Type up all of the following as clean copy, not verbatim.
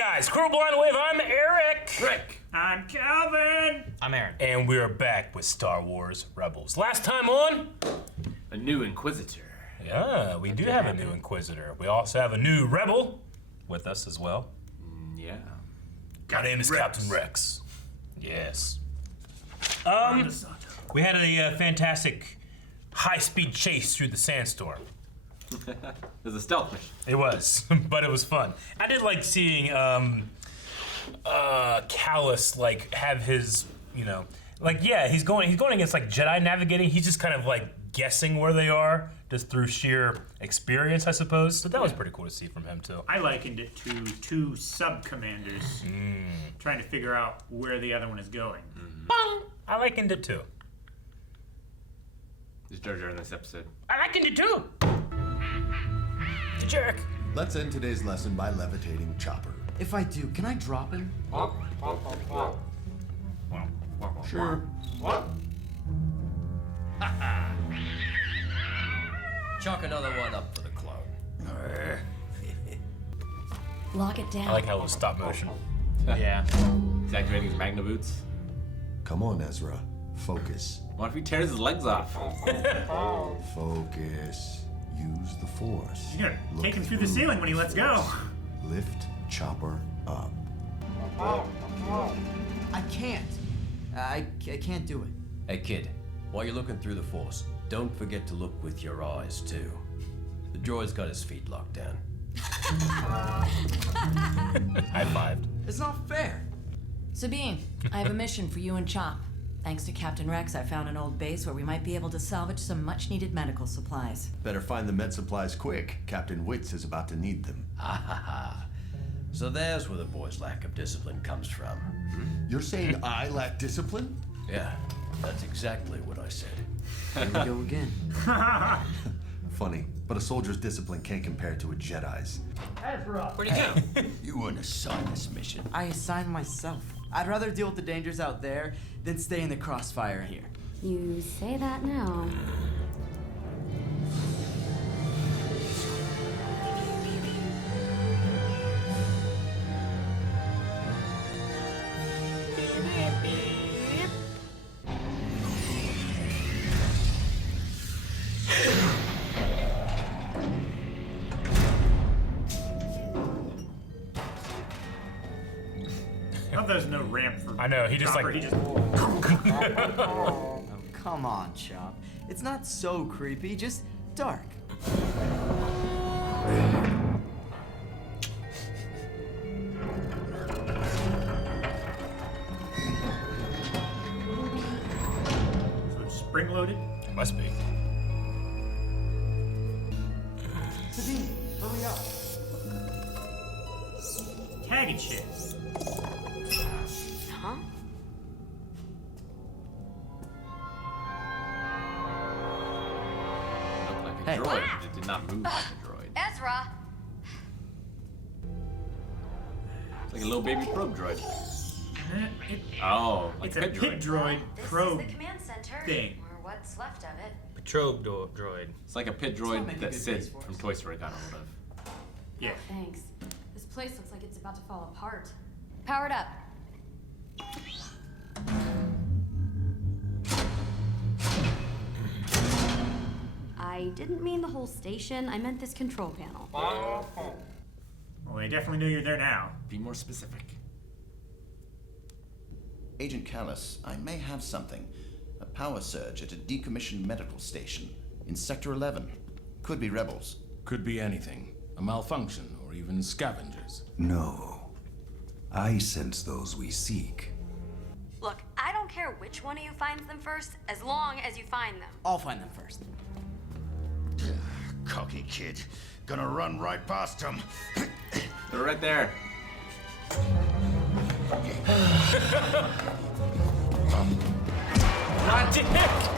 guys, Cruel Blind Wave, I'm Eric. Rick. I'm Calvin. I'm Aaron. And we are back with Star Wars Rebels. Last time on... A new Inquisitor. Yeah, we do have a new Inquisitor. We also have a new Rebel with us as well. Yeah. My name is Captain Rex. Yes. We had a fantastic high-speed chase through the sandstorm. It was a stealth mission. It was, but it was fun. I did like seeing Callus like have his, you know, like yeah, he's going against like Jedi navigating. He's just kind of like guessing where they are just through sheer experience, I suppose. So that was pretty cool to see from him too. I likened it to two sub-commanders trying to figure out where the other one is going. Bong! I likened it too. There's Jar Jar in this episode. I likened it too. The jerk. Let's end today's lesson by levitating Chopper. If I do, can I drop him? Sure. Chalk another one up for the clone. Lock it down. I like how it was stop motion. Yeah. He's activating his Magna Boots. Come on, Ezra. Focus. What if he tears his legs off? Focus. Use the Force. You're gonna Look take him through the ceiling when he lets go. Lift Chopper up. I can't. I can't do it. Hey kid, while you're looking through the Force, don't forget to look with your eyes too. The droid's got his feet locked down. High-fived. It's not fair. Sabine, I have a mission for you and Chop. Thanks to Captain Rex, I found an old base where we might be able to salvage some much-needed medical supplies. Better find the med supplies quick. Captain Witz is about to need them. Ha ha ha. So there's where the boy's lack of discipline comes from. You're saying I lack discipline? Yeah, that's exactly what I said. Here we go again. Funny, but a soldier's discipline can't compare to a Jedi's. Where'd he go? You weren't assigned this mission. I assigned myself. I'd rather deal with the dangers out there than stay in the crossfire here. You say that now. Well, there's no ramp for I know, he just Chopper. like... He just... Oh, come on, Chop. It's not so creepy, just dark. So it's spring-loaded. It must be. Sabine, hurry up. Tagging shit. Huh? Looked like a Hey. droid. It did not move like a droid. Ezra! It's like a little baby probe droid. It, Oh, like it's a pit pit droid. droid This probe is the command center. thing. Or what's left of it. Patrol droid. It's like a pit not droid making that good Sid base for from us. Toy Story got a hold of. Yeah. Thanks. This place looks like it's about to fall apart. Powered up. I didn't mean the whole station. I meant this control panel. Well, they definitely knew you're there now. Be more specific. Agent Callus, I may have something. A power surge at a decommissioned medical station in Sector 11. Could be rebels. Could be anything. A malfunction, or even scavengers. No. I sense those we seek. Look, I don't care which one of you finds them first, as long as you find them. I'll find them first. Cocky kid. Gonna run right past him. They're right there. Not dead!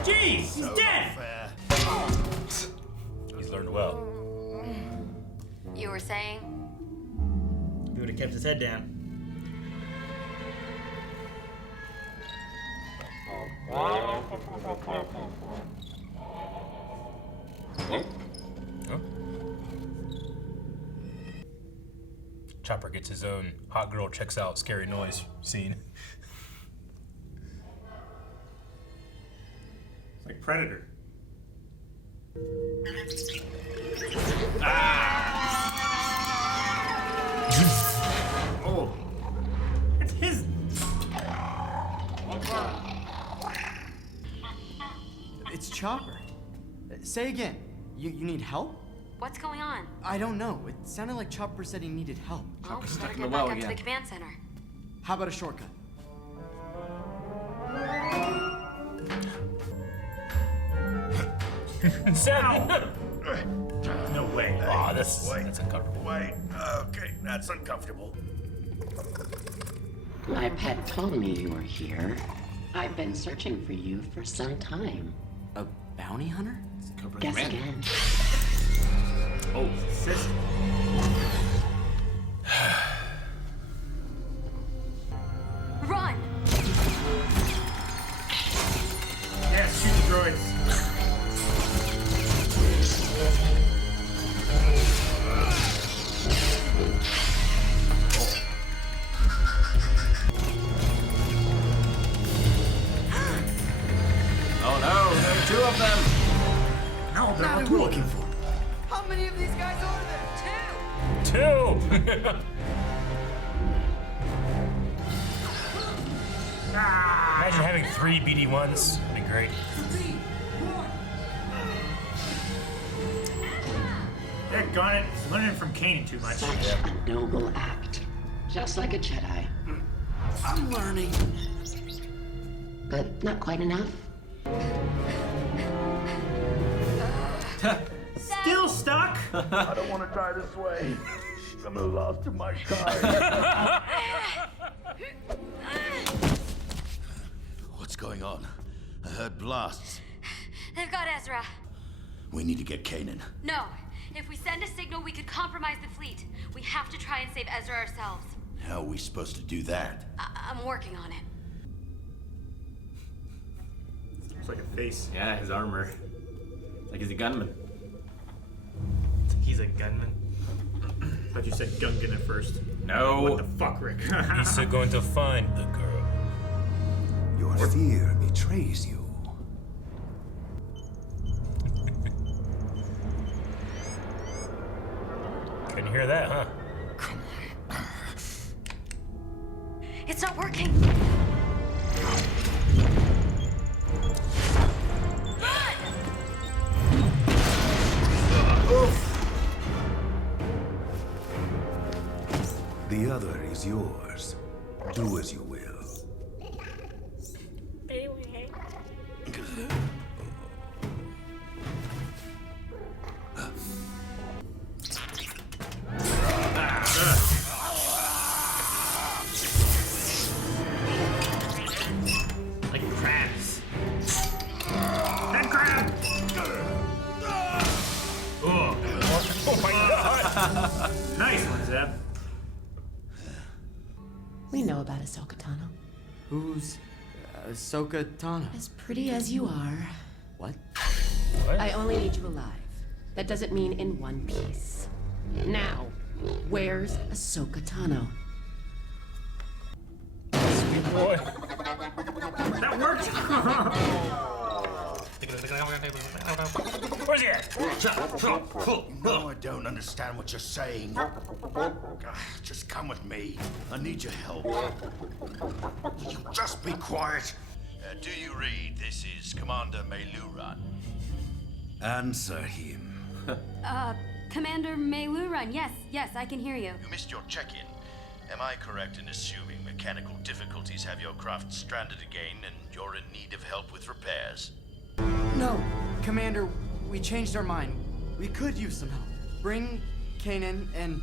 Jeez, he's dead! He's learned well. You were saying? He would have kept his head down. Chopper gets his own hot girl checks out scary noise scene. It's like Predator. Oh. That's his. It's Chopper. Say again. You need help? What's going on? I don't know. It sounded like Chopper said he needed help. Well, we stuck better in the get well back up to again. the command center. How about a shortcut? No way. Aw, that's uncomfortable. Wait, okay, that's uncomfortable. My pet told me you were here. I've been searching for you for some time. A bounty hunter? Guess again. Oh, sister. Run! Yeah, shoot the droids. Oh no, there are two of them. No, they're Not all who two we're of looking them. for. How many of these guys are there? Two! Imagine having 3 BD1s. That'd be great. Daggone it, he's learning from Kanan too much. Such a noble act. Just like a Jedi. I'm learning. But not quite enough. Still stuck? I don't want to die this way. I'm the last of my kind. What's going on? I heard blasts. They've got Ezra. We need to get Kanan. No. If we send a signal, we could compromise the fleet. We have to try and save Ezra ourselves. How are we supposed to do that? I'm working on it. Looks like a face. Yeah, his armor. Like he's a gunman. He's a gunman. Thought you said Gungan at first. No. What the fuck, Rick? He's still going to find the girl. Your fear betrays you. Couldn't hear that, huh? It's not working. The other is yours. Do as you will. Like crabs. Head crab! Oh my god! Nice one, Zeb. We know about Ahsoka Tano. Who's Ahsoka Tano? As pretty as you are. What? I only need you alive. That doesn't mean in one piece. Now, where's Ahsoka Tano? Sweet boy. That worked! Where's he at? No, I don't understand what you're saying. Just come with me. I need your help. You just be quiet. Do you read? This is Commander Meiluran. Answer him. Commander Meiluran. Yes, I can hear you. You missed your check-in. Am I correct in assuming mechanical difficulties have your craft stranded again and you're in need of help with repairs? No, Commander, we changed our mind. We could use some help. Bring Kanan, and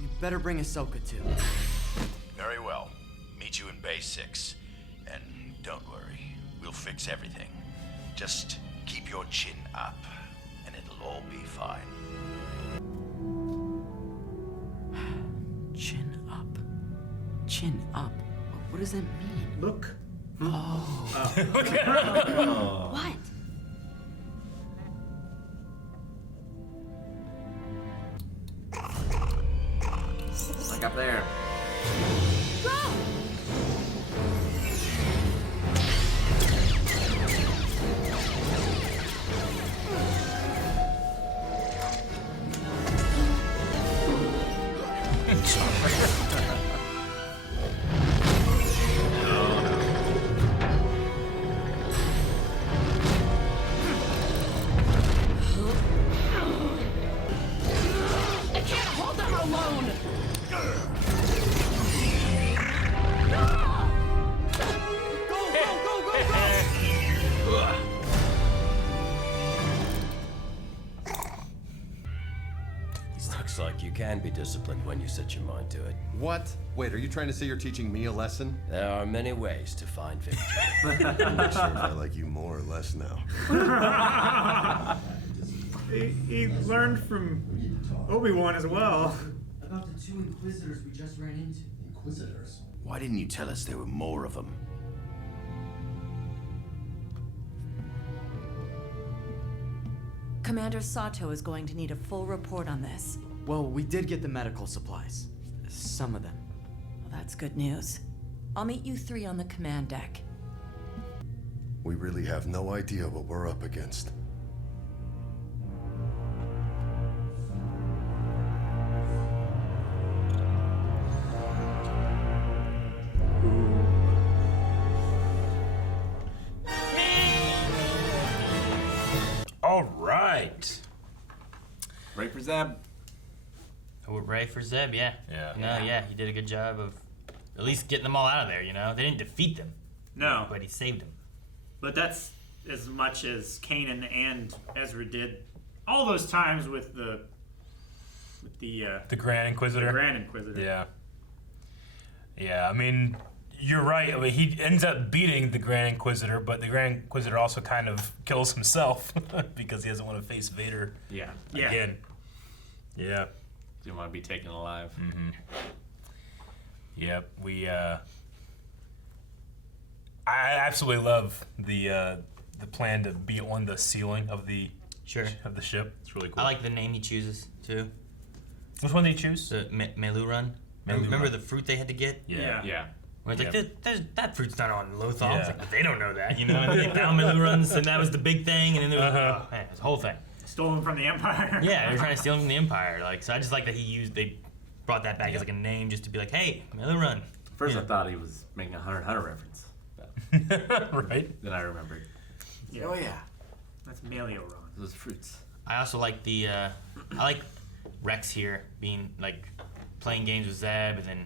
you better bring Ahsoka too. Very well. Meet you in Bay 6. And don't worry, we'll fix everything. Just keep your chin up, and it'll all be fine. Chin up. Chin up. What does that mean? Look. What? My I can't hold them alone! Looks like you can be disciplined when you set your mind to it. What? Wait, are you trying to say you're teaching me a lesson? There are many ways to find victory. I'm not sure if I like you more or less now. He learned from Obi-Wan as well. About the 2 inquisitors we just ran into. Inquisitors? Why didn't you tell us there were more of them? Commander Sato is going to need a full report on this. Well, we did get the medical supplies. Some of them. Well, that's good news. I'll meet you 3 on the command deck. We really have no idea what we're up against. All right. Right for Zeb. Hooray for Zeb, yeah. Yeah. No, yeah, he did a good job of at least getting them all out of there, you know? They didn't defeat them. No. But he saved them. But that's as much as Kanan and Ezra did all those times with the Grand Inquisitor. The Grand Inquisitor. Yeah. Yeah, I mean, you're right. I mean, he ends up beating the Grand Inquisitor, but the Grand Inquisitor also kind of kills himself because he doesn't want to face Vader again. Yeah. Didn't want to be taken alive. Mm-hmm. Yep, I absolutely love the plan to be on the ceiling of the ship. It's really cool. I like the name he chooses, too. Which one did he choose? The Melurun. Remember the fruit they had to get? Yeah. Where it's like, that fruit's not on Lothal. Yeah. It's like, but they don't know that, you know? And then they found Meluruns, and that was the big thing, and then there was, oh, man, this whole thing. Stolen from the Empire. Yeah, they're trying to steal them from the Empire. Like, so I just like that they brought that back as like a name just to be like, hey, Melurun. First I thought he was making a Hunter x Hunter reference. Right? Then I remembered. Yeah. Oh yeah. That's Melioron. Those fruits. I also like I like Rex here being like playing games with Zeb, and then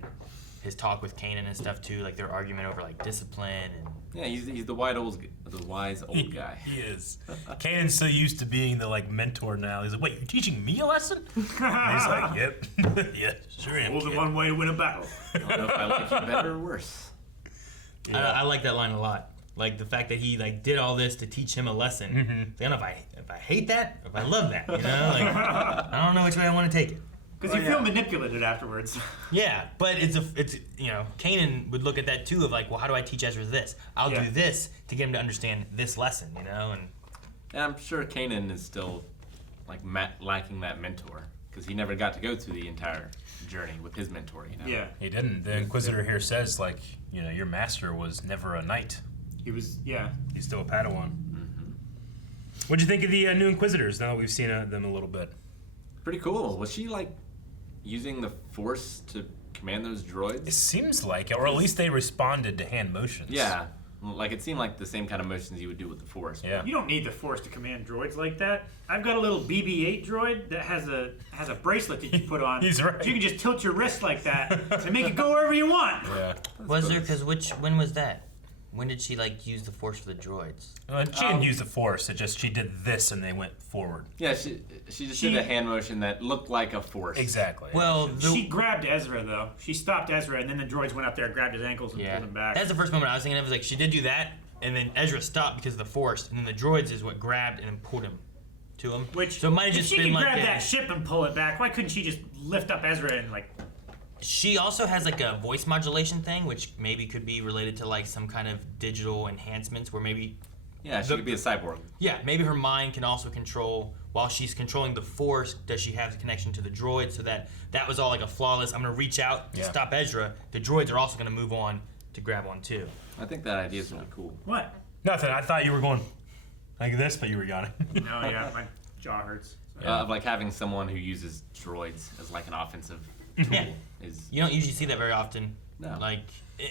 his talk with Kanan and stuff too, like their argument over like discipline and. Yeah, he's the wise old guy. He is. Kanan's so used to being the like mentor now. He's like, wait, you're teaching me a lesson? And he's like, yep, yeah, sure am. Only one way to win a battle. I don't know if I like you better or worse. Yeah. I like that line a lot. Like the fact that he like did all this to teach him a lesson. Mm-hmm. I don't know if I hate that or if I love that. You know, like I don't know which way I want to take it. Because you feel manipulated afterwards. Yeah, but it's you know, Kanan would look at that too of like, well, how do I teach Ezra this? I'll do this to get him to understand this lesson, you know, and. Yeah, I'm sure Kanan is still like lacking that mentor because he never got to go through the entire journey with his mentor. You know. Yeah, he didn't. The Inquisitor here says like, you know, your master was never a knight. He was, yeah. He's still a Padawan. Mm-hmm. What'd you think of the new Inquisitors? Now that we've seen them a little bit. Pretty cool. Was she like using the Force to command those droids? It seems like it, or at least they responded to hand motions. Yeah, like it seemed like the same kind of motions you would do with the Force. Yeah. You don't need the Force to command droids like that. I've got a little BB-8 droid that has a bracelet that you put on. He's right. So you can just tilt your wrist like that to make it go wherever you want. Yeah. Was there? Because when was that? When did she like use the Force for the droids? She didn't use the Force. It just she did this and they went forward. Yeah, she just did a hand motion that looked like a Force. Exactly. Well, she grabbed Ezra though. She stopped Ezra, and then the droids went up there, grabbed his ankles, and pulled him back. That's the first moment I was thinking of. Was like she did do that, and then Ezra stopped because of the Force, and then the droids is what grabbed and then pulled him to him. Which so it might have if just she been could like grab that ship and pull it back, why couldn't she just lift up Ezra and like? She also has like a voice modulation thing, which maybe could be related to like some kind of digital enhancements, where maybe. Yeah, she could be a cyborg. Yeah, maybe her mind can also control while she's controlling the Force, does she have the connection to the droid? So that was all like a flawless, I'm going to reach out to stop Ezra. The droids are also going to move on to grab on too. I think that idea is really cool. What? Nothing. I thought you were going like this, but you were yawning. No, yeah, my jaw hurts. So. Of like having someone who uses droids as like an offensive tool is. You don't usually see that very often. No. Like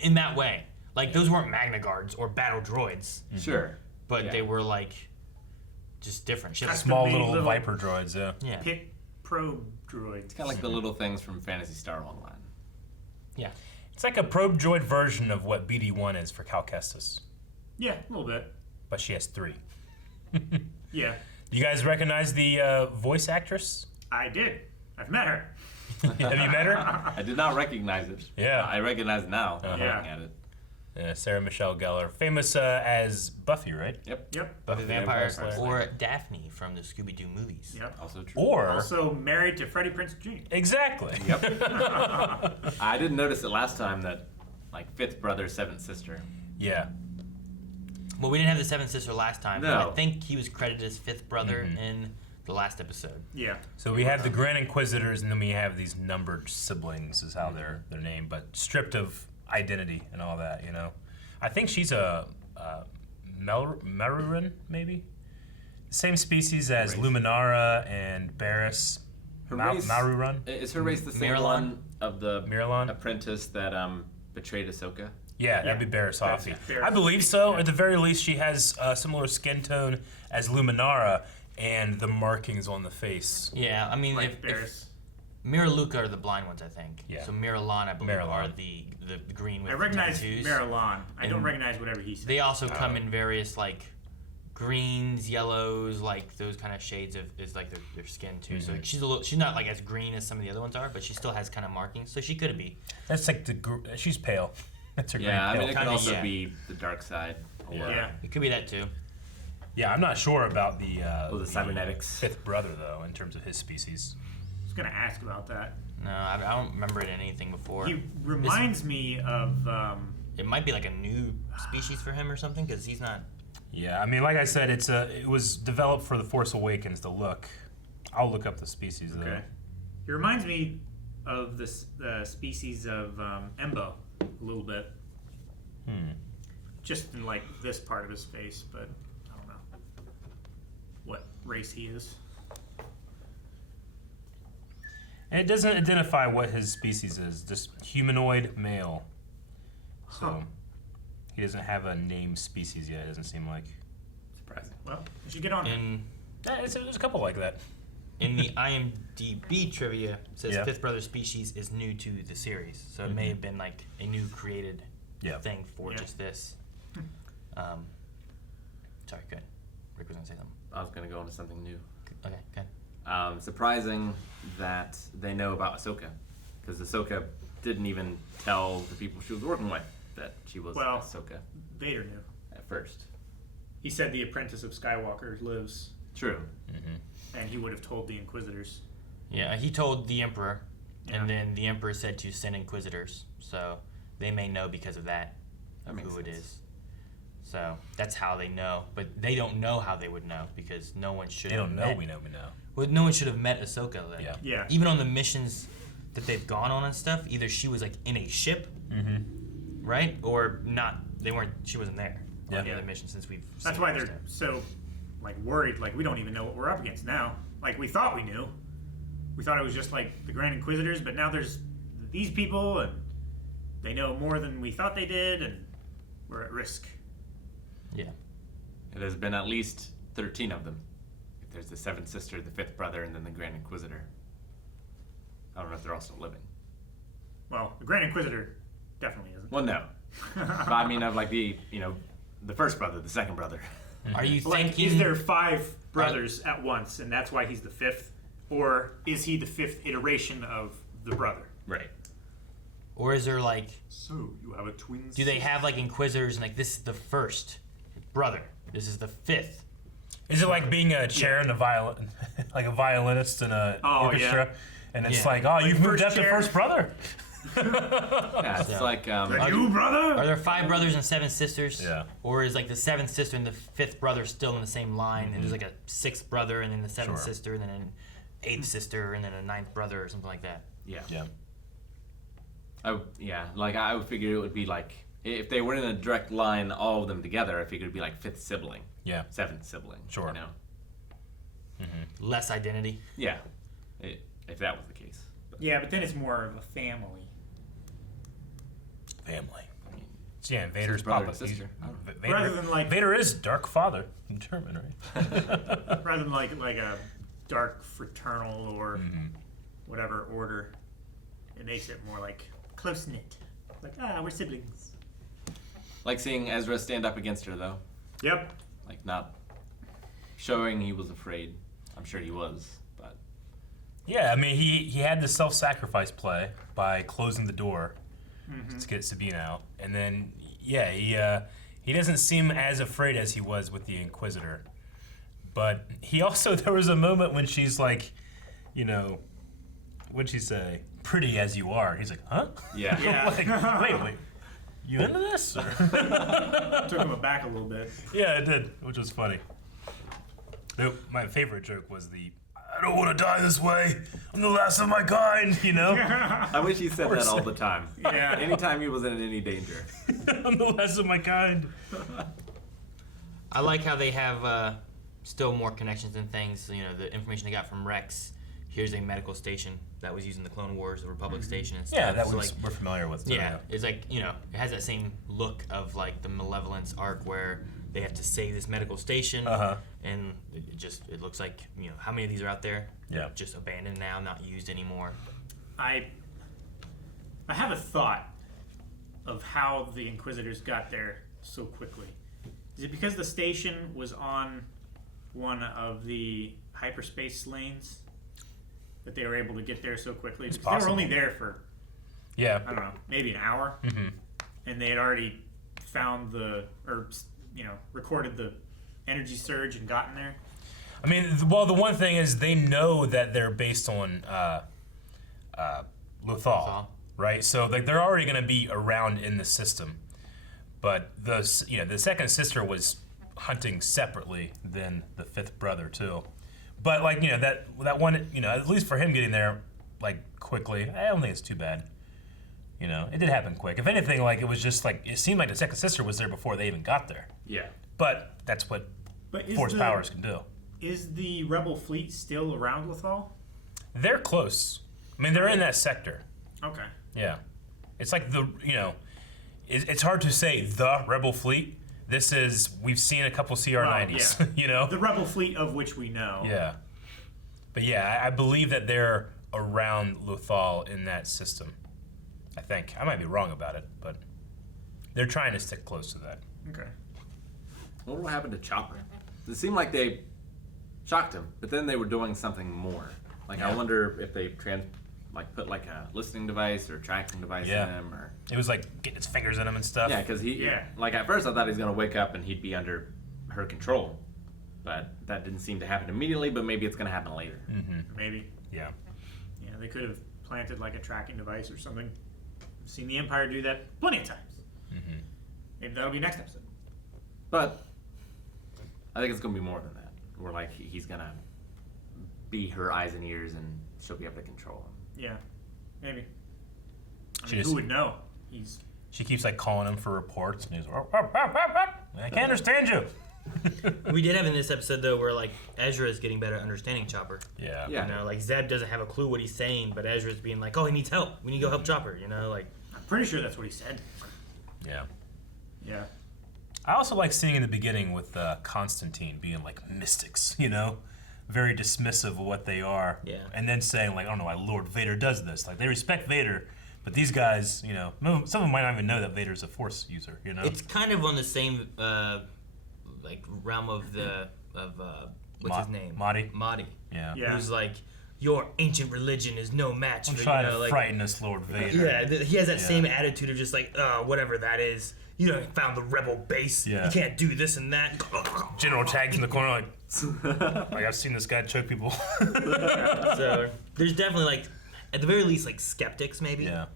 in that way. Like those weren't Magna Guards or battle droids. Sure. But they were like just different. She had Small little Viper droids, yeah. Pick probe droids. It's kind of like the little things from Phantasy Star Online. Yeah. It's like a probe droid version of what BD-1 is for Cal Kestis. Yeah, a little bit. But she has 3. Yeah. Do you guys recognize the voice actress? I did. I've met her. Have you met her? I did not recognize it. Yeah. I recognize it now. Looking at it. Yeah, Sarah Michelle Gellar, famous as Buffy, right? Yep. Buffy the Vampire Slayer. Or Daphne from the Scooby-Doo movies. Yep. Also true. Or also married to Freddie Prinze Jr. Exactly. Yep. I didn't notice it last time that like 5th brother, 7th sister. Yeah. Well, we didn't have the 7th sister last time. No. But I think he was credited as 5th brother in the last episode. Yeah. So we have the Grand Inquisitors, and then we have these numbered siblings, is how they're named, but stripped of identity and all that. You know, I think she's a Meruran, maybe. Same species as Luminara and Barriss. Her race, Maruran. Is her race the same Miralon? one of the Miralon? apprentice that betrayed Ahsoka? Yeah, that'd be Barriss Offee. Barriss. I believe so. At the very least, she has a similar skin tone as Luminara, and the markings on the face. Yeah, I mean, Like if Barriss. Mira Luca are the blind ones, I think. Yeah. So Miralon, I believe, Miralon. are the green with I recognize tattoos. Marilyn. I don't recognize whatever he said. They also come in various like greens, yellows, like those kind of shades of is like their skin too. So she's not like as green as some of the other ones are, but she still has kind of markings. So she could be. That's like she's pale. That's her Yeah, I green mean, it pale. could also yeah. be the dark side. Or, Yeah. It could be that too. Yeah, I'm not sure about the the cybernetics. 5th brother though, in terms of his species. I was gonna ask about that. No, I don't remember it in anything before. He reminds me of. It might be like a new species for him or something, because he's not. Yeah, I mean, like I said, it was developed for the Force Awakens. The look. I'll look up the species though. Okay. He reminds me of the species of Embo a little bit. Just in like this part of his face, but I don't know what race he is. And it doesn't identify what his species is. Just humanoid male. So he doesn't have a named species yet. It doesn't seem like. Surprising. Well, we should get on. There's a couple like that. In the IMDb trivia, it says Yeah. 5th brother species is new to the series, so it may have been like a new created thing for just this. Sorry, good. Rick was gonna say something. I was gonna go into something new. Okay, good. Surprising that they know about Ahsoka, because Ahsoka didn't even tell the people she was working with that she was Ahsoka Vader knew. at first. He said the apprentice of Skywalker lives, True. and he would have told the Inquisitors. Yeah, he told the Emperor, and then the Emperor said to send Inquisitors, so they may know because of that, makes who it sense. is. So that's how they know, but they don't know how they would know because no one should. They have don't know. met. We know. Well, no one should have met Ahsoka. Like, Yeah. Even on the missions that they've gone on and stuff, either she was like in a ship, right, or not. They weren't. She wasn't there on the other mission since we've. That's seen why her they're stuff. so like worried. Like we don't even know what we're up against now. Like we thought we knew. We thought it was just like the Grand Inquisitors, but now there's these people, and they know more than we thought they did, and we're at risk. Yeah. There's been at least 13 of them. If there's the 7th sister, the 5th brother, and then the Grand Inquisitor. I don't know if they're all still living. Well, the Grand Inquisitor definitely isn't. Well, no. But I mean, of like the first brother, the second brother. Are you Like, thinking? is there 5 brothers at once, and that's why he's the 5th, or is he the 5th iteration of the brother? Right. Or is there like? So you have a twin. Do they have like Inquisitors and like this is the 1st brother? This is the 5th. Is it like being a chair in a violin, like a violinist in a orchestra, and it's like, oh, you've moved up to chair. first brother. Yeah, it's like you, brother? Are there 5 brothers and 7 sisters? Yeah. Or is like the 7th sister and the 5th brother still in the same line, and there's like a 6th brother and then the 7th Sure. sister and then an 8th sister and then a 9th brother or something like that? Yeah. Yeah. Like I would figure it would be like if they were in a direct line, all of them together. I figured it'd be like 5th sibling. Yeah. 7th sibling. Sure. You know. Less identity. Yeah. If that was the case. Yeah, but then it's more of a family. Family. Yeah, Vader's brother papa. and sister. Rather than like Vader is Dark Father in German, right? rather than like a dark fraternal or whatever order, it makes it more like close knit. Like we're siblings. Like seeing Ezra stand up against her though. Yep. Like not showing he was afraid. I'm sure he was, but Yeah, I mean, he had the self-sacrifice play by closing the door to get Sabine out, and then he doesn't seem as afraid as he was with the Inquisitor. But he also there was a moment when she's like, you know, what'd she say? Pretty as you are. He's like, huh? Yeah. like, wait, you into this? Or? Took him aback a little bit. Yeah, it did, which was funny. My favorite joke was I don't want to die this way. I'm the last of my kind, you know? I wish he said that all the time. Yeah. Anytime he was in any danger. I'm the last of my kind. I like how they have still more connections and things. You know, the information they got from Rex. Here's a medical station that was used in the Clone Wars, the Republic station and stuff. Yeah, that So, was we're familiar with. So, yeah, it's like, you know, it has that same look of like the Malevolence arc where they have to save this medical station, and it looks like, you know, how many of these are out there? Yeah. Just abandoned now, not used anymore. I have a thought of how the Inquisitors got there so quickly. Is it because the station was on one of the hyperspace lanes that they were able to get there so quickly? It's Because they were possible. only there for, I don't know, maybe an hour, and they had already found recorded the energy surge and gotten there. I mean, well, the one thing is they know that they're based on Lothal, right? So like they're already going to be around in the system. But the second sister was hunting separately than the 5th brother too. But like, you know, that one, you know, at least for him getting there like quickly, I don't think it's too bad. You know, it did happen quick. If anything, like it was just like it seemed like the second sister was there before they even got there. Yeah. But that's what Force powers can do. Is the Rebel fleet still around Lothal? They're close. I mean, they're in that sector. Okay. Yeah. It's like it's hard to say the Rebel fleet. This is, we've seen a couple CR-90s, you know? The Rebel fleet of which we know. Yeah. But yeah, I believe that they're around Lothal in that system. I think. I might be wrong about it, but they're trying to stick close to that. Okay. What happened to Chopper? It seemed like they shocked him, but then they were doing something more. Like, I wonder if they put like a listening device or tracking device in him, or it was like getting his fingers in him and stuff. Yeah, because like at first I thought he was gonna wake up and he'd be under her control, but that didn't seem to happen immediately. But maybe it's gonna happen later. Maybe. Yeah. Yeah, they could have planted like a tracking device or something. I've seen the Empire do that plenty of times. Maybe that'll be next episode. But I think it's gonna be more than that. Where like he's gonna be her eyes and ears, and she'll be able to control him. Yeah, maybe. I mean, who would know? She keeps like calling him for reports, and he's I can't understand you. We did have in this episode though where like Ezra is getting better at understanding Chopper. Yeah. You know, like Zeb doesn't have a clue what he's saying, but Ezra's being like, "Oh, he needs help. We need to go help Chopper." You know, like. I'm pretty sure that's what he said. Yeah. Yeah. I also like seeing in the beginning with Constantine being like mystics, you know, very dismissive of what they are. Yeah. And then saying like, I don't know why Lord Vader does this. Like they respect Vader, but these guys, you know, some of them might not even know that Vader's a Force user. You know. It's kind of on the same like realm of what's his name? Mahdi. Yeah. Who's like, your ancient religion is no match I'm for trying you know, to like, frighten us, Lord Vader. Yeah, he has that same attitude of just like, whatever that is. You know, found the rebel base. Yeah. You can't do this and that. General tags in the corner like I've seen this guy choke people. So there's definitely like, at the very least, like skeptics maybe. Yeah.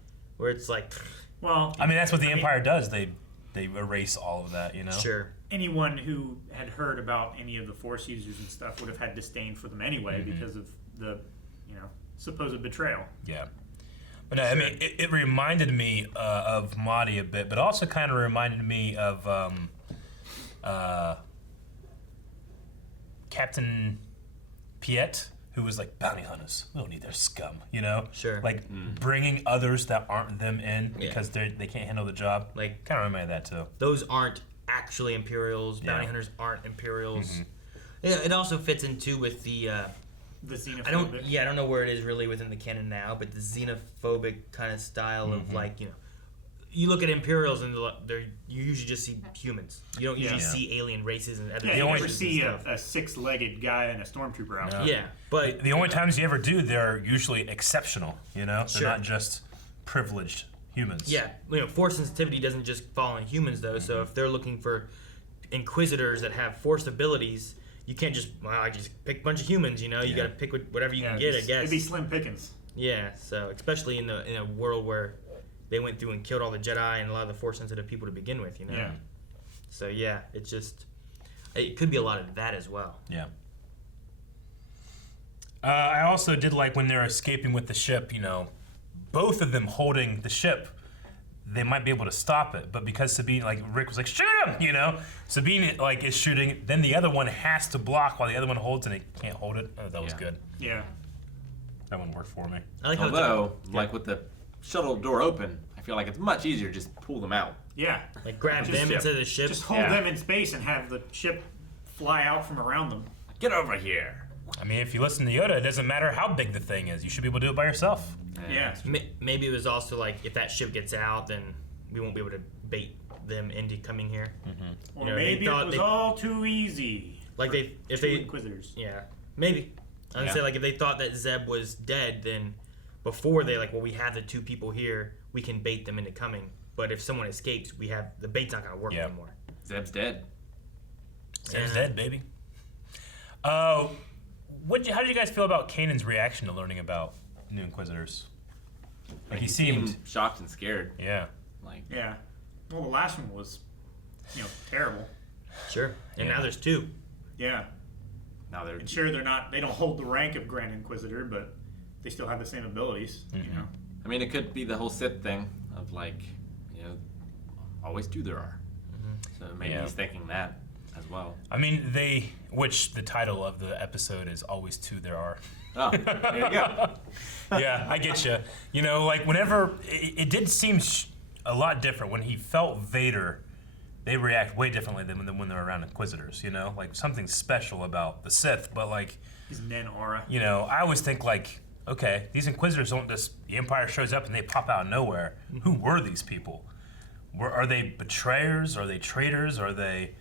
where it's like, well, I mean, that's what the Empire does. They erase all of that, you know. Sure. Anyone who had heard about any of the Force users and stuff would have had disdain for them anyway because of the, supposed betrayal. Yeah. But no, I mean, it reminded me of Mahdi a bit, but also kind of reminded me of Captain Piet, who was like, bounty hunters, we don't need their scum, you know? Sure. Like bringing others that aren't them in because they can't handle the job. Like, kind of reminded that too. Those aren't actually Imperials. Bounty hunters aren't Imperials. Yeah, it also fits in too with the xenophobic. I don't know where it is really within the canon now, but the xenophobic kind of style of like, you look at Imperials and you usually just see humans. You don't usually see alien races and other. Yeah, you never see a six-legged guy and a stormtrooper outfit. Yeah, but the only times you ever do, they're usually exceptional. You know, they're not just privileged humans. Yeah, force sensitivity doesn't just fall on humans though. So if they're looking for inquisitors that have force abilities, you can't just pick a bunch of humans. You got to pick whatever you can get. I guess it'd be slim pickings. Yeah, so especially in a world where they went through and killed all the Jedi and a lot of the force-sensitive people to begin with, Yeah. So yeah, it could be a lot of that as well. Yeah. I also did like when they're escaping with the ship, both of them holding the ship, they might be able to stop it, but because Sabine, Rick was like, shoot him, Sabine, is shooting, then the other one has to block while the other one holds and it can't hold it. Oh, that was good. Yeah. That one worked for me. I like Although, with the shuttle door open, I feel like it's much easier to just pull them out. Yeah. Like grab them instead of the ship. Just hold them in space and have the ship fly out from around them. Get over here. I mean, if you listen to Yoda, it doesn't matter how big the thing is. You should be able to do it by yourself. Yeah. Maybe it was also like, if that ship gets out, then we won't be able to bait them into coming here. Or maybe it was all too easy. Like if they Inquisitors. Yeah, maybe. I'd say if they thought that Zeb was dead, then before they we have the two people here, we can bait them into coming. But if someone escapes, the bait's not gonna work anymore. Zeb's dead. Zeb's dead, baby. How did you guys feel about Kanan's reaction to learning about New Inquisitors? He seemed shocked and scared. Yeah. Yeah. Well, the last one was, terrible. Sure. And now there's two. Yeah. Now they're they don't hold the rank of Grand Inquisitor, but they still have the same abilities. I mean, it could be the whole Sith thing of always two there are. So maybe he's thinking that as well. I mean, which the title of the episode is Always Two There Are. Oh, there you go. Yeah, I get you. Whenever it did seem a lot different when he felt Vader, they react way differently than when they're around Inquisitors. Something special about the Sith, but his Nen aura. I always think okay, these Inquisitors don't just the Empire shows up and they pop out of nowhere. Who were these people? Are they betrayers? Are they traitors? Are they,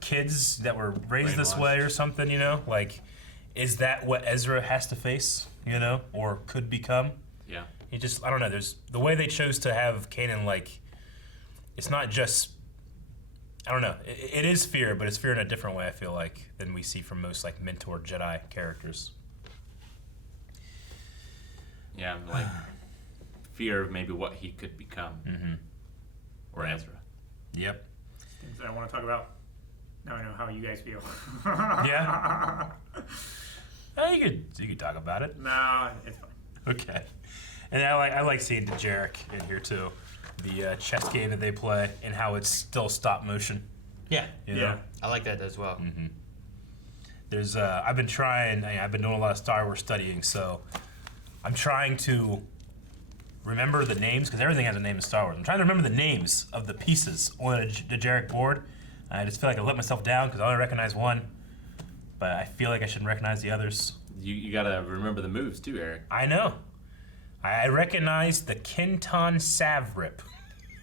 kids that were raised this way or something? Is that what Ezra has to face? Or could become? Yeah. I don't know. There's the way they chose to have Kanan. It's not just. I don't know. It is fear, but it's fear in a different way. I feel than we see from most mentor Jedi characters. Yeah, fear of maybe what he could become. Or Ezra. Yep. Things that I want to talk about. Now I know how you guys feel. Yeah. You could talk about it. Nah, it's fine. Okay. And I like seeing Jarek in here too. The chess game that they play and how it's still stop motion. Yeah. You know? I like that as well. There's I've been doing a lot of Star Wars studying, so I'm trying to remember the names because everything has a name in Star Wars. I'm trying to remember the names of the pieces on the Jarek board. I just feel like I let myself down because I only recognize one, but I feel like I should recognize the others. You gotta remember the moves too, Eric. I know. I recognize the Kenton Savrip.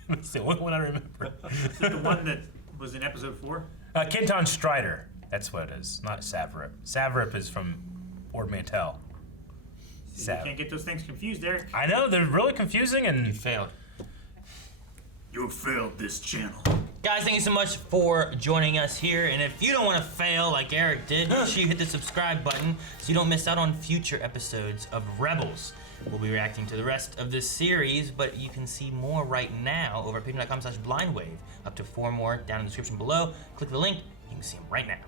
That's the only one I remember. Is it the one that was in episode 4? Kenton Strider. That's what it is, not Savrip. Savrip is from Ord Mantell. You can't get those things confused, Eric. I know, they're really confusing and... You failed. You failed this channel. Guys, thank you so much for joining us here. And if you don't want to fail like Eric did, make sure you hit the subscribe button so you don't miss out on future episodes of Rebels. We'll be reacting to the rest of this series, but you can see more right now over at patreon.com/blindwave. Up to 4 more down in the description below. Click the link, you can see them right now.